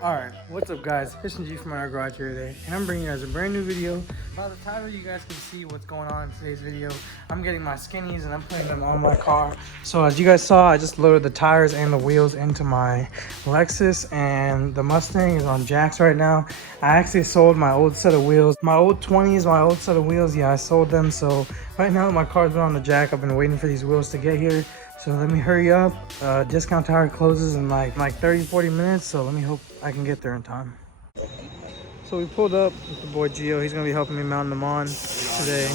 Alright, what's up guys? Fishing G from our garage here today, and I'm bringing you guys a brand new video. By the title you guys can see what's going on in today's video. I'm getting my skinnies and I'm putting them on my car. So as you guys saw, I just loaded the tires and the wheels into my Lexus, and the Mustang is on jacks right now. I actually sold my old set of wheels, my old 20s, my old set of wheels. Yeah, I sold them. So right now my car's been on the jack. I've been waiting for these wheels to get here. So let me hurry up. Discount tire closes in like 30-40 minutes, so let me hope I can get there in time. So we pulled up with the boy Gio. He's gonna be helping me mount them on today.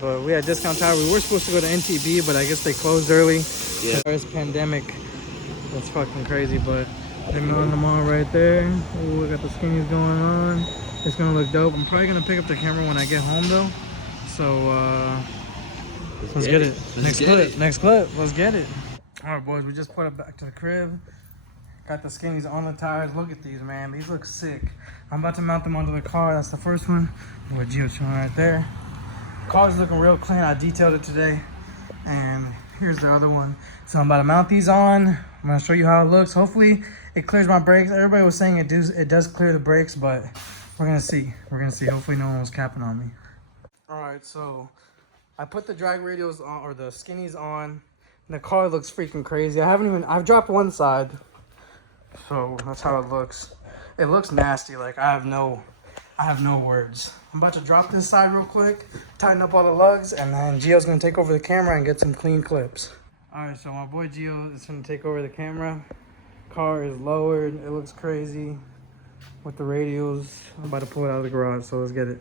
But we had discount tire. We were supposed to go to NTB, but I guess they closed early. Yeah. There's pandemic. That's fucking crazy, but they're mounting them on right there. Oh, we got the skinnies going on. It's gonna look dope. I'm probably gonna pick up the camera when I get home though. So let's get it. Next clip. Let's get it. All right, boys. We just put it back to the crib. Got the skinnies on the tires. Look at these, man. These look sick. I'm about to mount them onto the car. That's the first one. With Gio chilling right there. Car's looking real clean. I detailed it today. And here's the other one. So I'm about to mount these on. I'm gonna show you how it looks. Hopefully it clears my brakes. Everybody was saying it does clear the brakes, but we're gonna see. We're gonna see. Hopefully no one was capping on me. All right, so I put the drag radials on, or the skinnies on, and the car looks freaking crazy. I've dropped one side, so that's how it looks. It looks nasty. Like I have no words. I'm about to drop this side real quick, tighten up all the lugs, and then Gio's gonna take over the camera and get some clean clips. All right, so my boy Gio is gonna take over the camera. Car is lowered. It looks crazy with the radials. I'm about to pull it out of the garage, so let's get it.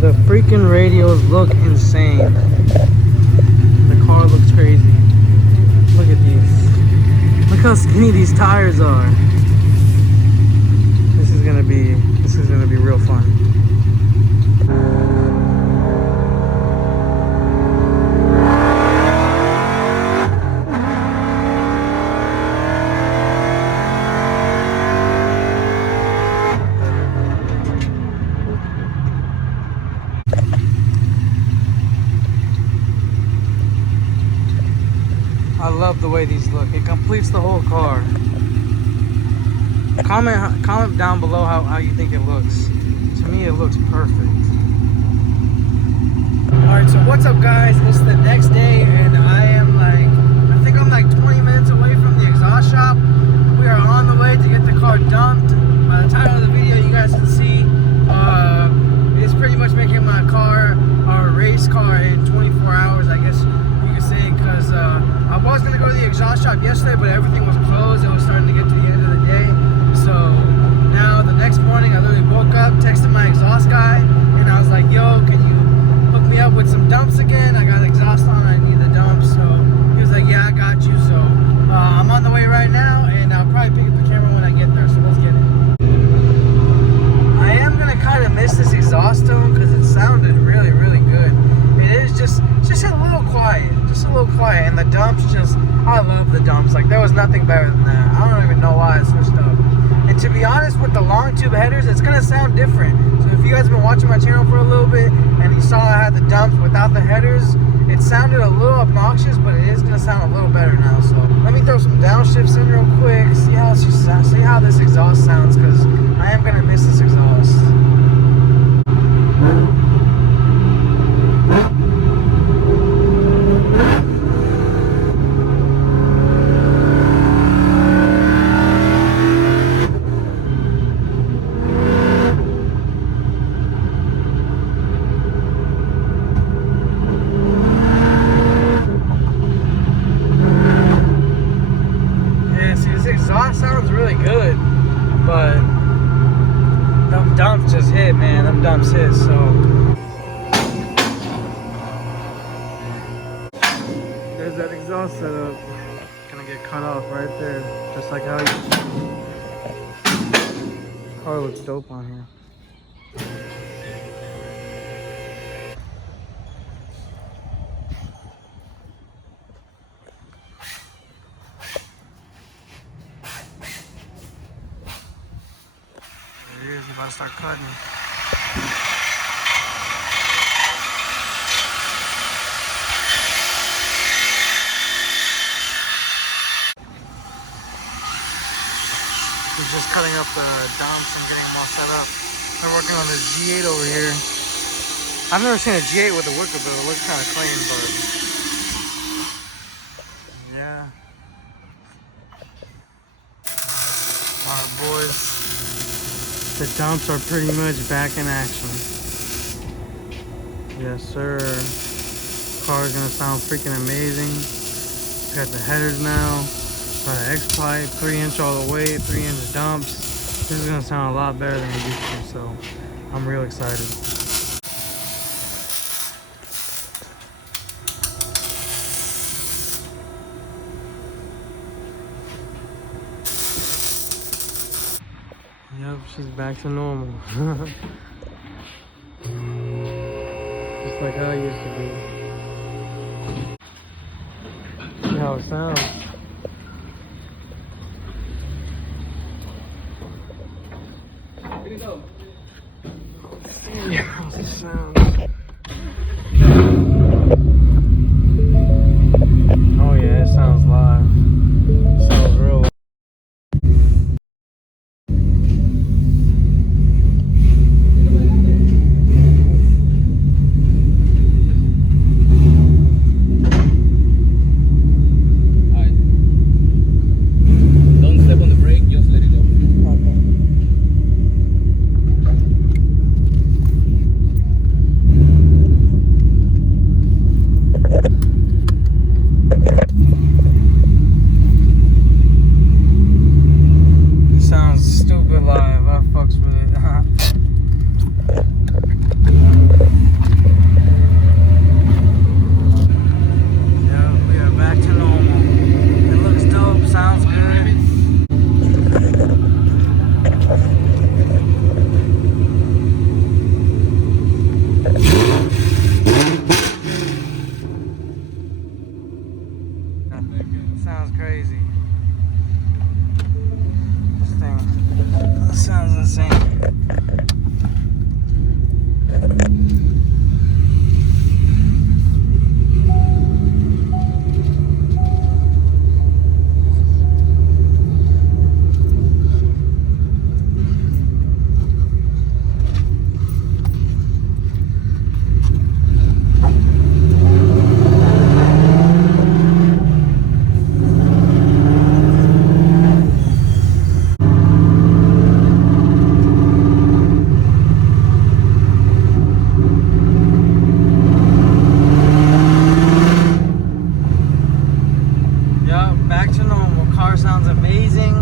The freaking radials look insane. The car looks crazy. Look at these. Look how skinny these tires are. This is gonna be real fun. I love the way these look. It completes the whole car. Comment down below how you think it looks. To me, it looks perfect. Alright, so what's up guys? It's the next day and I think I'm like 20 minutes away from the exhaust shop. We are on the way to get the car dumped. By the title of the video you guys can see, it's pretty much making my car our race car in 24 hours, I guess you could say, because I was going to go to the exhaust shop yesterday, but everything was closed. It was starting to get to the end of the day. So now the next morning I literally woke up, texted my exhaust guy, and I was like, yo, can you hook me up with some dumps again? I got exhaust on, I need the dumps. So he was like, yeah, I got you. So I'm on the way right now, and I'll probably pick up the camera when I get there. So let's get it. I am going to kind of miss this exhaust tone because it sounded really, really good. It is just a little quiet. Just a little quiet. And the dumps I love the dumps. Like, there was nothing better than that. I don't even know why I switched up. And to be honest, with the long tube headers, it's going to sound different. So if you guys have been watching my channel for a little bit and you saw I had the dumps without the headers, it sounded a little obnoxious, but it is going to sound a little better now. So let me throw some downshifts in real quick, see how this exhaust sounds, because I am going to miss this exhaust. Exhaust sounds really good, but them dumps just hit, man. Them dumps hit, so there's that exhaust setup. Can gonna get cut off right there, just like how you. Car looks dope on here. There he is, about to start cutting. He's just cutting up the dumps and getting them all set up. We're working on this G8 over here. I've never seen a G8 with a wicker, but it looks kind of clean, but yeah. Alright boys, the dumps are pretty much back in action. Yes sir. Car is gonna sound freaking amazing. Got the headers now. Got an X-pipe, 3-inch all the way, 3-inch dumps. This is gonna sound a lot better than it used to, so I'm real excited. Yep, she's back to normal. Just like how it used to be. See how it sounds. See how it sounds. Oh yeah, it sounds live. It sounds real live. Don't step on the brake, just let it go. Sounds crazy. This thing sounds insane. Back to normal. Car sounds amazing.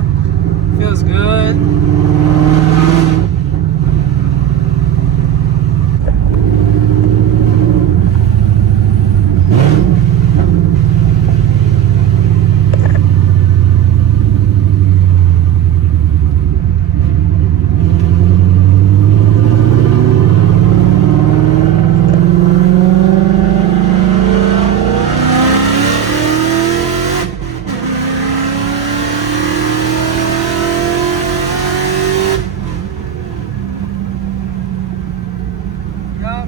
Feels good.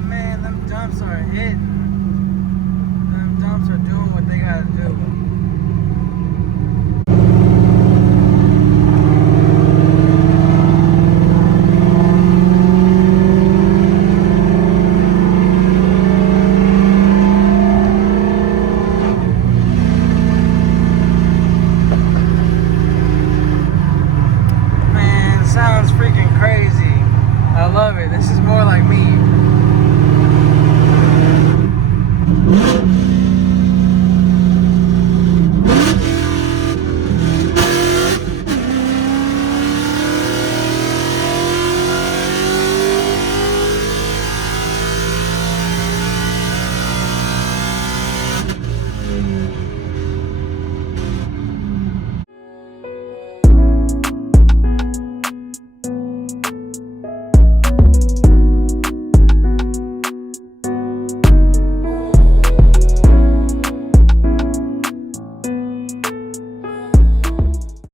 Man, them dumps are hitting. Them dumps are doing what they gotta do. Man, sounds freaking crazy. I love it. This is more like me.